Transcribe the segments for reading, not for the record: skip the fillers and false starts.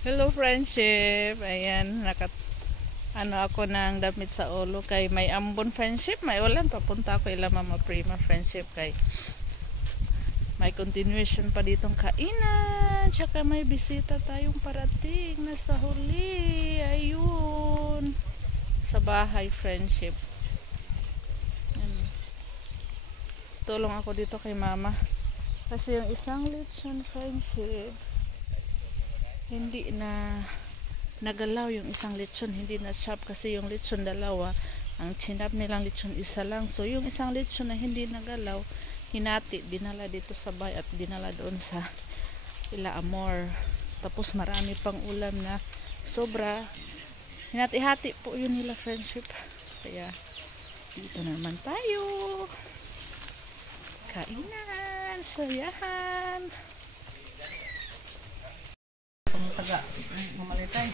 Hello friendship. Ayan, ako ng damit sa ulo kay may ambon friendship, may ulan papunta ako ila Mama Prima friendship kay may continuation pa ditong kainan, tsaka may bisita tayong parating na sa huli. Ayun, sa bahay friendship. Tulong ako dito kay mama kasi yung isang lechon friendship hindi na nagalaw, yung isang lechon hindi na chop kasi yung lechon dalawa, ang chinap nilang lechon isa lang. So yung isang lechon na hindi nagalaw, hinati, dinala dito sa bahay at dinala doon sa Ila Amor. Tapos marami pang ulam na sobra, hinati-hati po yun nila friendship. Kaya dito naman tayo, kainan, sayahan. Taga mamalitay.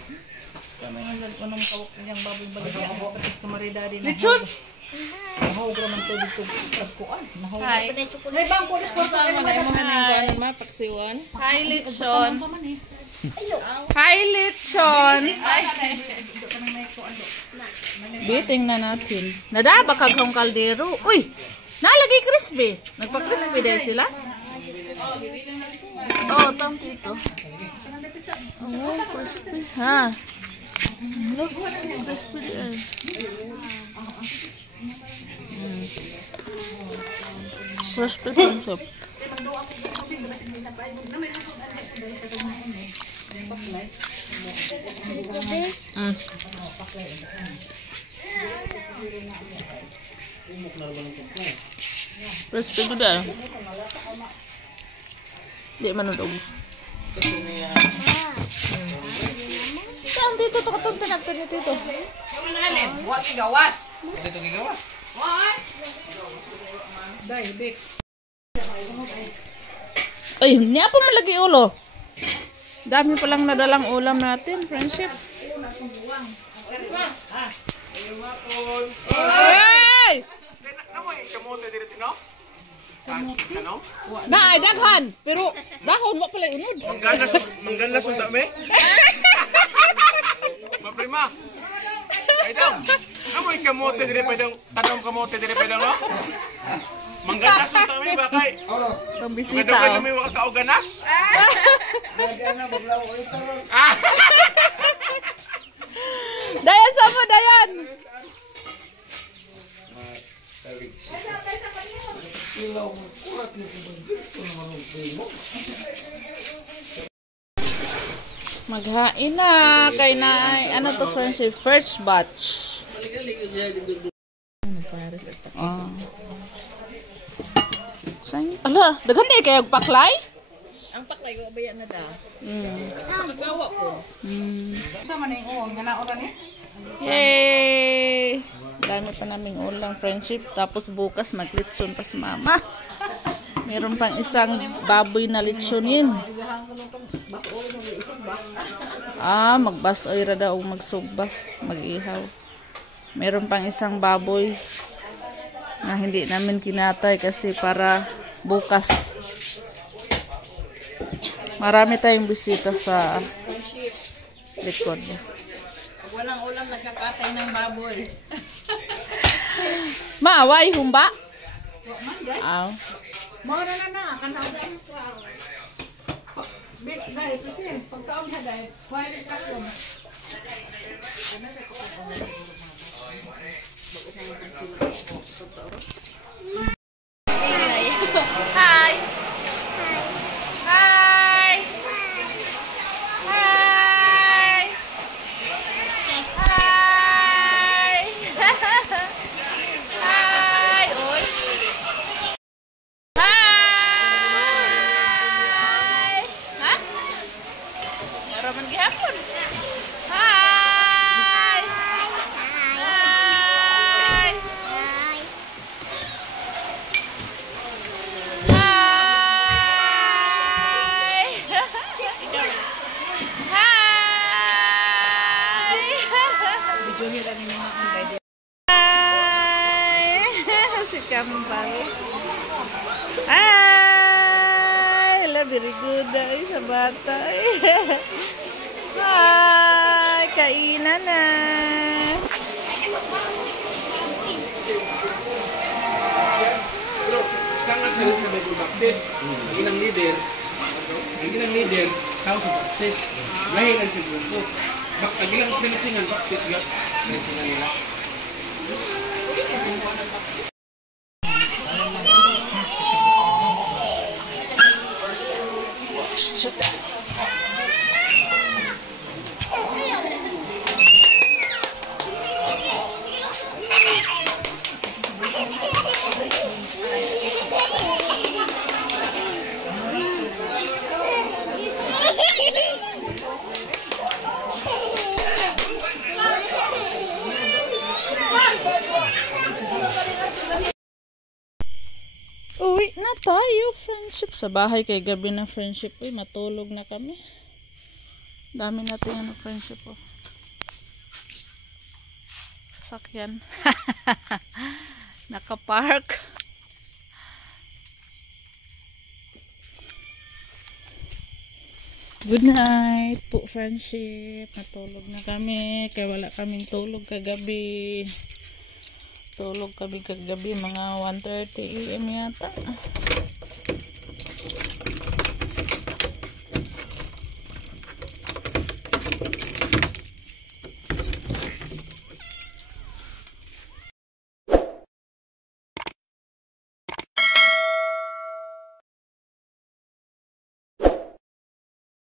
Kami ngayon unong kawak niyang baboy baligya. Patis kumarida din. Lechon. Mahog ra man to dito sa kuan. Mahog. Hi. Hey bang pulis ko sa mo na mo haning kuan paksiwan. Hi lechon. Hi lechon. Biting na natin. Nadaba kag hong kaldero. Uy. Nalagi crispy. Nagpa-crispy dahil sila. Oh, tang tito. Oh, crispy. Ha. Look, crispy din. Crispy din siya. Crispy juga. Di mana dong? Saan dito to katong tinagtan dito? Yung nahalin, wa gigawas. Dito gigawas. What? Dai big. Ay, niya pa malagi ulo. Dami pa lang nadalang ulam natin, friendship. Hey! Kamote dito no? Na ay daghan, pero dahon mo pala unod. Mangganas unta me. Maprima. Ay daw. Amoy kamote dire pa daw, tanong kamote dire pa daw no? Mangganas unta me bakay. Tong bisita. Kada kami wa ka ganas. Dayan baglaw ko ito. Dayan sa mo dayan. Maghain na kay na ano to friendship, first batch. Oh. Ala, daghan di kay paklay? Ang paklay ko bayan na da. Sa kagawa ko. Sa man ning uwang nga naoran ni? Yay! Dami pa naming ulang friendship. Tapos bukas maglitson pa si mama. Meron pang isang baboy na litsonin. Magbasoy ra daw, magsubas, mag-ihaw. Meron pang isang baboy na hindi namin kinatay kasi para bukas. Marami tayong bisita sa likod. Walang ulam, nagkakatay ng baboy. Maaway, humba? Aw. Mara na, kanawin ko. Big dahil, kasi pagkaon na dahil, kuhain ka ko. Hi! very good ay sa bata. Hi, kainan na. Sangat sila sa may baptis. Ang ilang leader, tao sa baptis. Lahiran sa grupo. Ang ilang pinitsingan baptis yun. Pinitsingan nila. Uwi na tayo, friendship. Sa bahay kay gabi na friendship. Uy, matulog na kami. Dami natin ano friendship oh. Sakyan. Nakapark. Good night po friendship. Natulog na kami. Kaya wala kaming tulog kagabi. Tulog kami kagabi mga 1:30 AM yata.